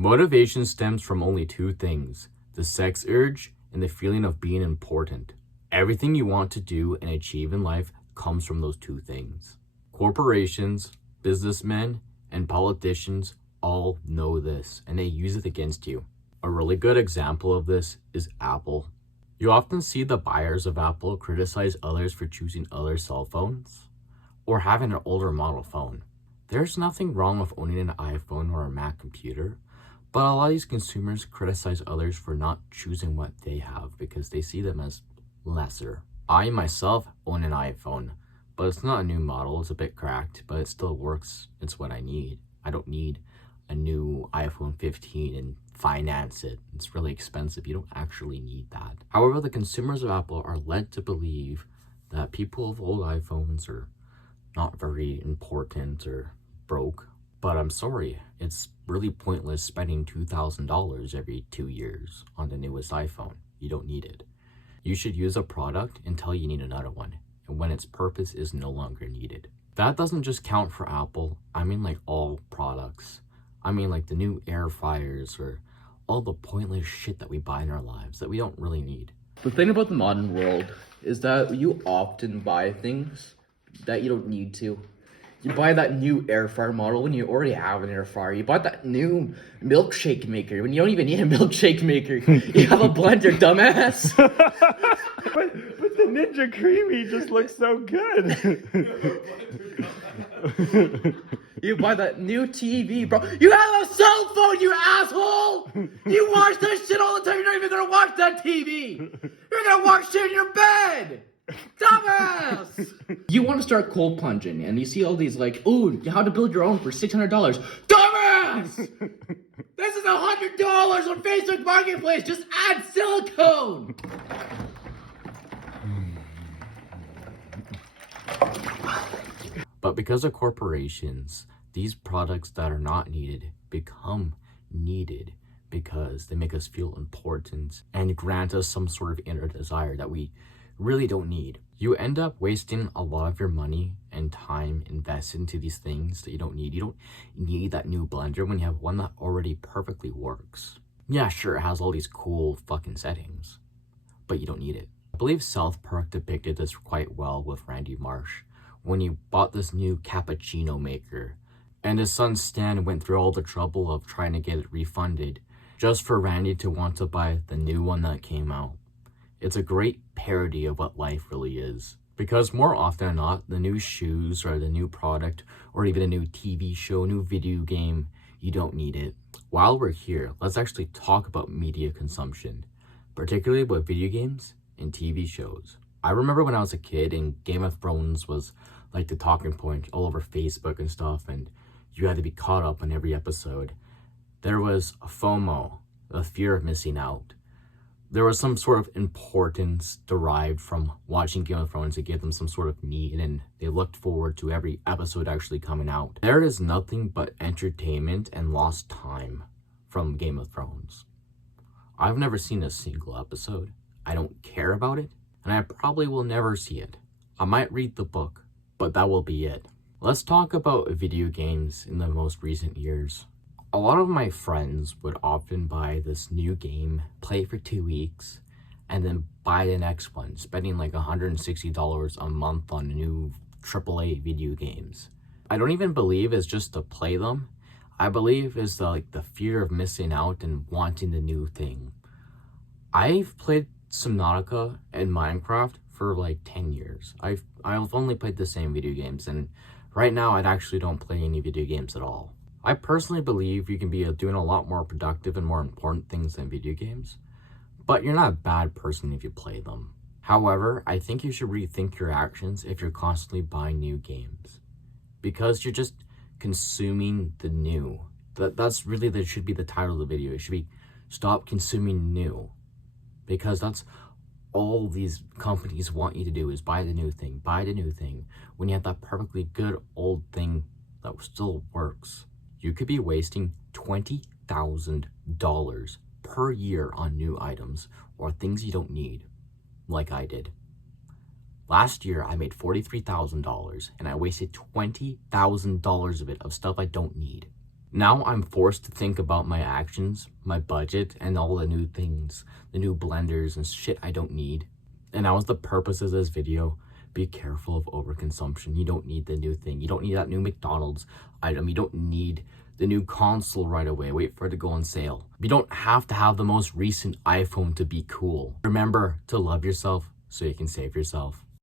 Motivation stems from only two things: the sex urge and the feeling of being important. Everything you want to do and achieve in life comes from those two things. Corporations, businessmen, and politicians all know this, and they use it against you. A really good example of this is Apple. You often see the buyers of Apple criticize others for choosing other cell phones or having an older model phone. There's nothing wrong with owning an iPhone or a Mac computer, but a lot of these consumers criticize others for not choosing what they have because they see them as lesser. I myself own an iPhone, but it's not a new model. It's a bit cracked, but it still works. It's what I need. I don't need a new iPhone 15 and finance it. It's really expensive. You don't actually need that. However, the consumers of Apple are led to believe that people with old iPhones are not very important or broke. But I'm sorry, it's really pointless spending $2,000 every 2 years on the newest iPhone. You don't need it. You should use a product until you need another one, and when its purpose is no longer needed. That doesn't just count for Apple. I mean like all products. I mean like the new air fryers or all the pointless shit that we buy in our lives that we don't really need. The thing about the modern world is that you often buy things that you don't need to. You buy that new air fryer model when you already have an air fryer. You buy that new milkshake maker when you don't even need a milkshake maker. You have a blender, dumbass. But the Ninja Creamy just looks so good. You buy that new TV, bro. You have a cell phone, you asshole! You watch that shit all the time. You're not even gonna watch that TV. You're gonna watch shit in your bed. Dumbass! You want to start cold plunging, and you see all these like, ooh, how to build your own for $600. Dumbass! This is $100 on Facebook Marketplace. Just add silicone. But because of corporations, these products that are not needed become needed because they make us feel important and grant us some sort of inner desire that we really don't need. You end up wasting a lot of your money and time invested into these things that you don't need. You don't need that new blender when you have one that already perfectly works. Yeah, sure, it has all these cool fucking settings, but you don't need it. I believe South Park depicted this quite well with Randy Marsh when he bought this new cappuccino maker, and his son Stan went through all the trouble of trying to get it refunded just for Randy to want to buy the new one that came out. It's a great parody of what life really is. Because more often than not, the new shoes or the new product or even a new TV show, new video game, you don't need it. While we're here, let's actually talk about media consumption, particularly about video games and TV shows. I remember when I was a kid and Game of Thrones was like the talking point all over Facebook and stuff, and you had to be caught up on every episode. There was a FOMO, the fear of missing out. There was some sort of importance derived from watching Game of Thrones to give them some sort of need, and they looked forward to every episode actually coming out. There is nothing but entertainment and lost time from Game of Thrones. I've never seen a single episode. I don't care about it, and I probably will never see it. I might read the book, but that will be it. Let's talk about video games in the most recent years. A lot of my friends would often buy this new game, play for 2 weeks, and then buy the next one, spending like $160 a month on new AAA video games. I don't even believe it's just to play them. I believe it's the fear of missing out and wanting the new thing. I've played Subnautica and Minecraft for like 10 years. I've only played the same video games, and right now I actually don't play any video games at all. I personally believe you can be doing a lot more productive and more important things than video games, but you're not a bad person if you play them. However, I think you should rethink your actions if you're constantly buying new games, because you're just consuming the new. That should be the title of the video. It should be stop consuming new, because that's all these companies want you to do is buy the new thing, when you have that perfectly good old thing that still works. You could be wasting $20,000 per year on new items or things you don't need, like I did. Last year, I made $43,000 and I wasted $20,000 of it of stuff I don't need. Now I'm forced to think about my actions, my budget, and all the new things, the new blenders and shit I don't need. And that was the purpose of this video. Be careful of overconsumption. You don't need the new thing. You don't need that new McDonald's item. You don't need the new console right away. Wait for it to go on sale. You don't have to have the most recent iPhone to be cool. Remember to love yourself so you can save yourself.